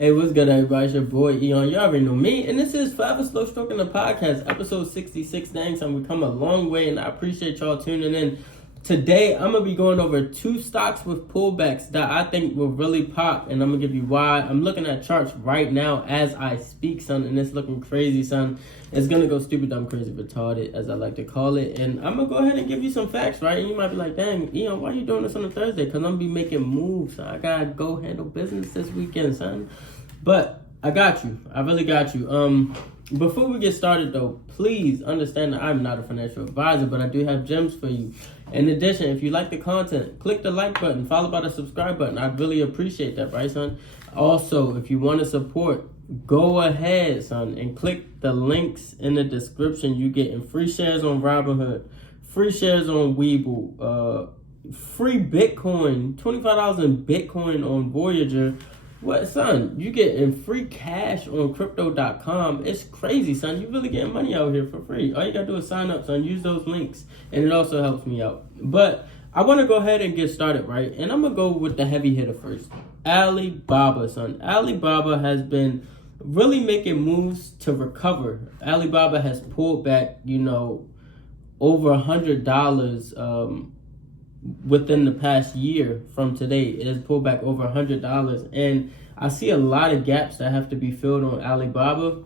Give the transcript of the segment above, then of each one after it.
Hey, what's good, everybody? It's your boy, Eon. You already know me. And this is Forever Slow Stroking the Podcast, episode 66. Dang, son, we come a long way, and I appreciate y'all tuning in. Today, I'm going to be going over two stocks with pullbacks that I think will really pop, and I'm going to give you why. I'm looking at charts right now as I speak, son, and it's looking crazy, son. It's going to go stupid, dumb, crazy, retarded, as I like to call it. And I'm going to go ahead and give you some facts, right? And you might be like, dang, Eon, why are you doing this on a Thursday? Because I'm going to be making moves, son. I got to go handle business this weekend, son. But I got you. I really got you. Before we get started, though, please understand that I'm not a financial advisor, but I do have gems for you. In addition, if you like the content, click the like button, followed by the subscribe button. I'd really appreciate that, right, son? Also, if you want to support, go ahead, son, and click the links in the description. You getting free shares on Robinhood, free shares on Webull, free Bitcoin, $25 in Bitcoin on Voyager. What, son? You getting free cash on crypto.com. It's crazy, son. You really getting money out here for free. All you gotta do is sign up, son. Use those links, and it also helps me out. But I want to go ahead and get started, right? And I'm gonna go with the heavy hitter first. Alibaba, son. Alibaba has been really making moves to recover. Alibaba has pulled back, over $100 within the past year from today. It has pulled back over $100, and I see a lot of gaps that have to be filled on Alibaba.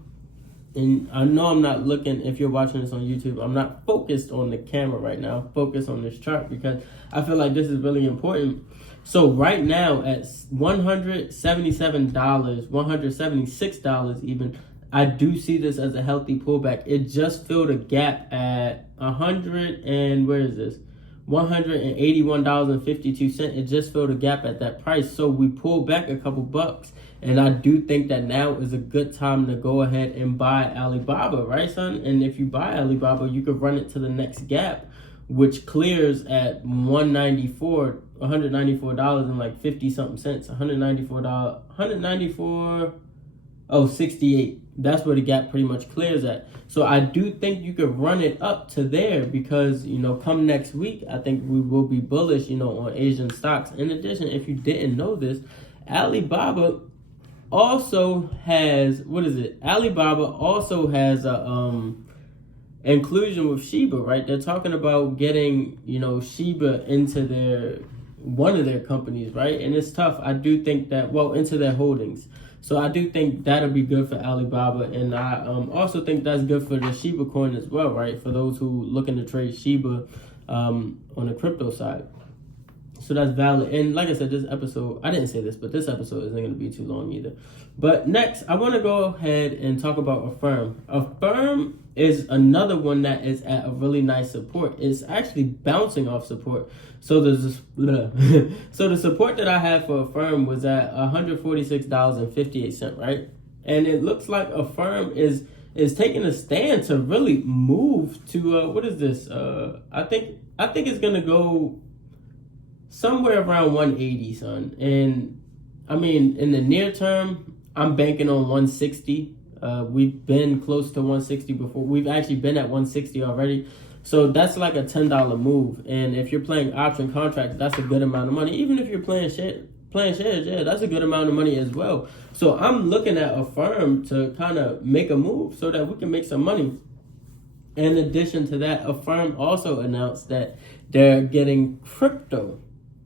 And I know I'm not looking, if you're watching this on YouTube, I'm not focused on the camera right now. I'm focused on this chart because I feel like this is really important. So right now at $177, $176 even, I do see this as a healthy pullback. It just filled a gap at $181.52. It just filled a gap at that price. So we pulled back a couple bucks. And I do think that now is a good time to go ahead and buy Alibaba, right, son? And if you buy Alibaba, you could run it to the next gap, which clears at $194 and like 50 something cents. $194.68. That's where the gap pretty much clears at. So I do think you could run it up to there because, come next week, I think we will be bullish, on Asian stocks. In addition, if you didn't know this, Alibaba also has, Alibaba also has a inclusion with Shiba, right? They're talking about getting, Shiba into one of their companies, right? And it's tough. I do think that, into their holdings. So I do think that'll be good for Alibaba, and I also think that's good for the Shiba coin as well, right? For those who looking to trade Shiba on the crypto side. So that's valid. And like I said, this episode, I didn't say this, but this episode isn't going to be too long either. But next, I want to go ahead and talk about Affirm. Affirm is another one that is at a really nice support. It's actually bouncing off support. So the support that I had for Affirm was at $146.58, right? And it looks like Affirm is taking a stand to really move to what is this? I think it's gonna go somewhere around 180, son. And I mean, in the near term, I'm banking on 160. We've been close to 160 before. We've actually been at 160 already. So that's like a $10 move. And if you're playing option contracts, that's a good amount of money. Even if you're playing shares, yeah, that's a good amount of money as well. So I'm looking at Affirm to kind of make a move so that we can make some money. In addition to that, Affirm also announced that they're getting crypto.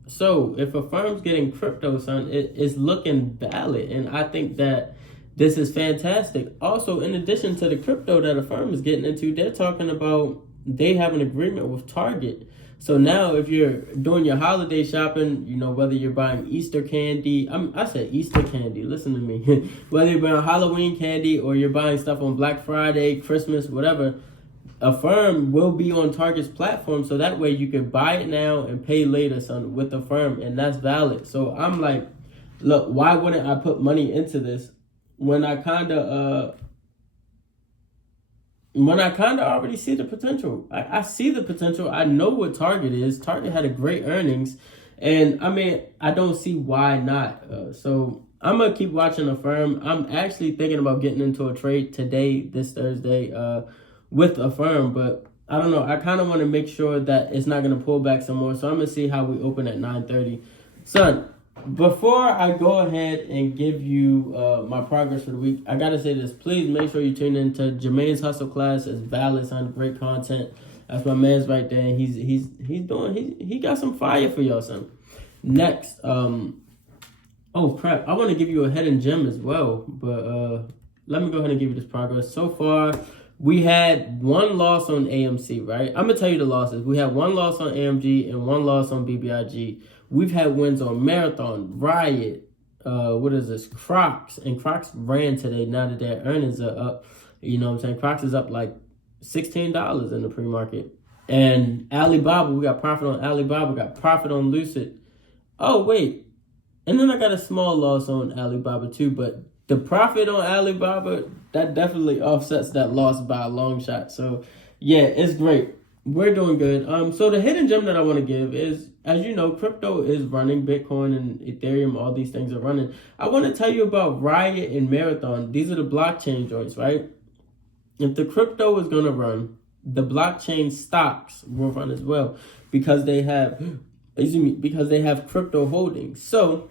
So if Affirm's getting crypto, son, it is looking valid. And I think that this is fantastic. Also, in addition to the crypto that Affirm is getting into, they're talking about they have an agreement with Target. So now if you're doing your holiday shopping, whether you're buying Easter candy, I said Easter candy, listen to me. Whether you're buying Halloween candy or you're buying stuff on Black Friday, Christmas, whatever, Affirm will be on Target's platform. So that way you can buy it now and pay later, son, with Affirm. And that's valid. So I'm like, look, why wouldn't I put money into this when I kind of already see the potential? I see the potential. I know what Target is. Target had a great earnings. And I mean, I don't see why not. So I'm going to keep watching Affirm. I'm actually thinking about getting into a trade today, this Thursday, with Affirm. But I don't know. I kind of want to make sure that it's not going to pull back some more. So I'm going to see how we open at 9:30. Son, Before I go ahead and give you my progress for the week, I gotta say this. Please make sure you tune into Jermaine's Hustle class. It's valid, son. Great content. That's my man's right there. He got some fire for y'all, son. Next, oh crap, I want to give you a hidden gem as well, but let me go ahead and give you this progress. So far, we had one loss on AMC, right? I'm gonna tell you the losses. We had one loss on AMG and one loss on BBIG. We've had wins on Marathon, Riot, what is this? Crocs. And Crocs ran today now that their earnings are up. You know what I'm saying? Crocs is up like $16 in the pre-market. And Alibaba, we got profit on Alibaba, we got profit on Lucid. Oh, wait. And then I got a small loss on Alibaba too, but the profit on Alibaba, that definitely offsets that loss by a long shot. So yeah, it's great. We're doing good. So the hidden gem that I want to give is, as you know, crypto is running. Bitcoin and Ethereum, all these things are running. I want to tell you about Riot and Marathon. These are the blockchain joints, right? If the crypto is going to run, the blockchain stocks will run as well because they have, because they have crypto holdings. So,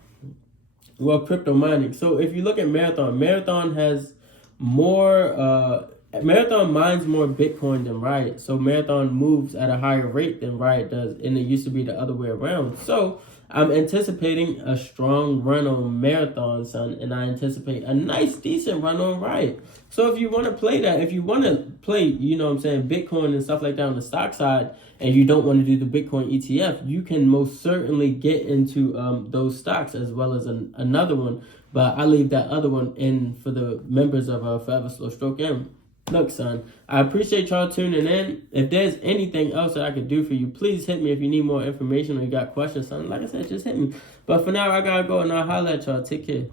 well, crypto mining. So if you look at Marathon, Marathon has more, Marathon mines more Bitcoin than Riot. So Marathon moves at a higher rate than Riot does. And it used to be the other way around. So I'm anticipating a strong run on Marathon, son. And I anticipate a nice, decent run on Riot. So if you want to play that, if you want to play, you know what I'm saying, Bitcoin and stuff like that on the stock side, and you don't want to do the Bitcoin ETF, you can most certainly get into those stocks as well as another one. But I leave that other one in for the members of Forever Slow Stroke M. Look, son, I appreciate y'all tuning in. If there's anything else that I could do for you, please hit me if you need more information or you got questions, son. Like I said, just hit me. But for now, I gotta go and I'll holler at y'all. Take care.